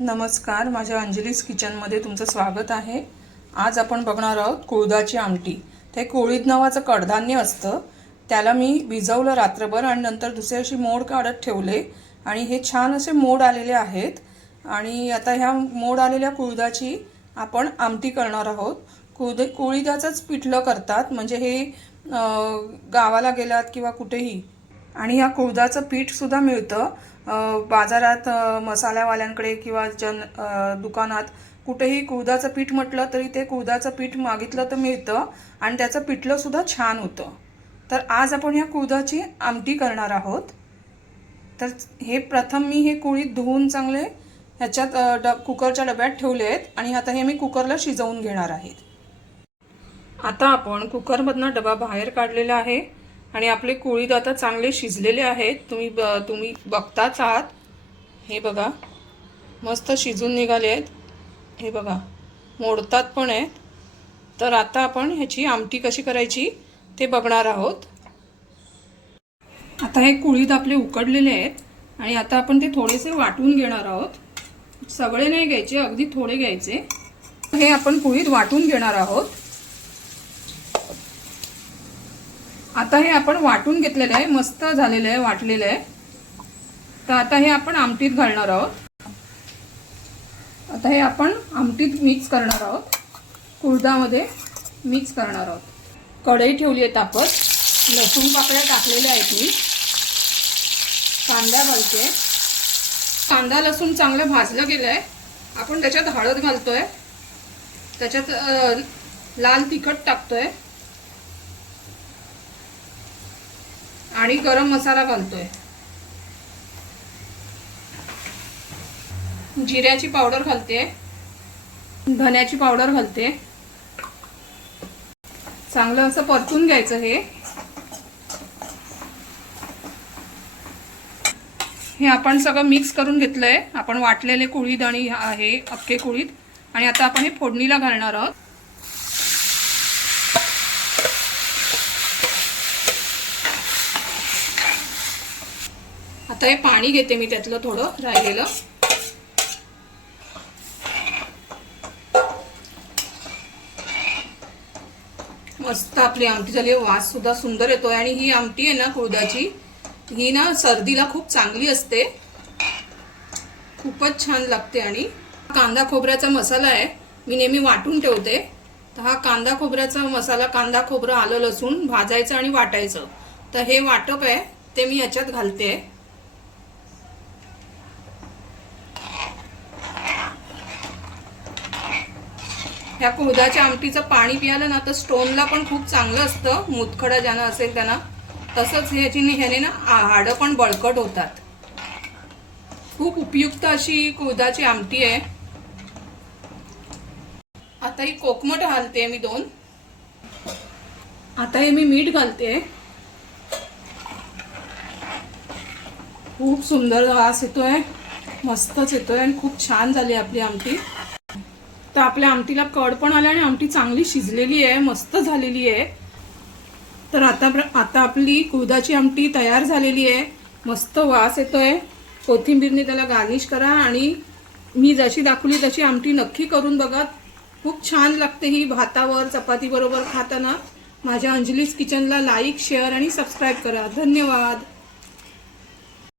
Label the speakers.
Speaker 1: नमस्कार माझ्या अंजलीस किचनमध्ये तुमचं स्वागत आहे. आज आपण बघणार आहोत कुळदाची आमटी. ते कोळीद नावाचं कडधान्य असतं. त्याला मी भिजवलं रात्रभर आणि नंतर दुसऱ्या दिवशी मोड काढत ठेवले. आणि हे छान असे मोड आलेले आहेत. आणि आता ह्या मोड आलेल्या कुळदाची आपण आमटी करणार आहोत. कुळद कुळीदाचंच पिठलं करतात. म्हणजे हे गावाला गेलात किंवा कुठेही आणि ह्या कुळदाचं पीठसुद्धा मिळतं. बाजारात मसाल्यावाल्यांकडे किंवा जन दुकानात कुठेही कुळदाचं पीठ म्हटलं तरी ते कुळदाचं पीठ मागितलं तर मिळतं आणि त्याचं पिठलंसुद्धा छान होतं. तर आज आपण ह्या कुळदाची आमटी करणार आहोत. तर हे प्रथम मी हे कुळीत धुवून चांगले ह्याच्यात डब कुकरच्या डब्यात ठेवले आहेत आणि आता हे मी कुकरला शिजवून घेणार आहेत. आता आपण कुकरमधनं डबा बाहेर काढलेला आहे. आणि आपले कुळीद आता चांगले शिजलेले आहेत. तुम्ही ब तुम्ही बघताच आहात. हे बघा. मस्त शिजून निघाले आहेत. हे बघा. मोडतात पण आहेत. तर आता आपण ह्याची आमटी कशी करायची ते बघणार आहोत. आता हे कुळीद आपले उकडलेले आहेत. आणि आता आपण ते थोडेसे वाटून घेणार आहोत. सगळे नाही घ्यायचे अगदी थोडे घ्यायचे. हे आपण कुळीद वाटून घेणार आहोत. आता हे आपण वाटून घेतलेलं आहे मस्त झालेलं आहे वाटलेलं आहे. तर आता हे आपण आमटीत घालणार आहोत. आता हे आपण आमटीत मिक्स करणार आहोत. कुळदामध्ये मिक्स करणार आहोत. कढई ठेवली आहे तापत. लसूण पाकळ्या टाकलेल्या आहेत मी. कांदा घालते. कांदा लसूण चांगलं भाजलं गेलं आहे आपण त्याच्यात हळद घालतोय. त्याच्यात लाल तिखट टाकतोय. आणि गरम मसाला घालतोय. जिऱ्याची पावडर घालते. धन्याची पावडर घालते. चांगलं असं परतून घ्यायचं हे. हे आपण सगळं मिक्स करून घेतलंय. आपण वाटलेले कुळीद आणि आहे अख्खे कुळीद. आणि आता आपण हे फोडणीला घालणार आहोत. आता हे पाणी घेते मी त्यातलं थोडं राहिलेलं. मस्त आपली आमटी झाली वास सुद्धा सुंदर येतोय. आणि ही आमटी आहे ना कुळदाची ही ना सर्दीला खूप चांगली असते. खूपच छान लागते आणि कांदा खोबऱ्याचा मसाला आहे मी नेहमी वाटून ठेवते. तर हा कांदा खोबऱ्याचा मसाला कांदा खोबरं आलं लसूण भाजायचं आणि वाटायचं. तर हे वाटप आहे ते मी याच्यात घालते. ह्या कुळदाच्या आमटीचं पाणी पियालं ना तर स्टोनला पण खूप चांगलं असतं. मुतखडा ज्यांना असेल त्यांना तसंच ह्याची ह्याने ना हाडं पण बळकट होतात. खूप उपयुक्त अशी कुळदाची आमटी आहे. आता ही कोकमट घालते मी दोन. आता हे मी मीठ घालते खूप सुंदर वास येतोय. मस्तच येतोय आणि खूप छान झाली आपली आमटी. तर आपल्या आमटीला कड पण आला आणि आमटी चांगली शिजलेली आहे मस्त झालेली आहे. तर आता आता आपली कुळदाची आमटी तयार झालेली आहे. मस्त वास येतो आहे कोथिंबीरने त्याला गार्निश करा आणि मी जशी दाखवली तशी आमटी नक्की करून बघा. खूप छान लागते ही भातावर चपातीबरोबर खाताना. माझ्या अंजलीस किचनला लाईक शेअर आणि सबस्क्राईब करा. धन्यवाद.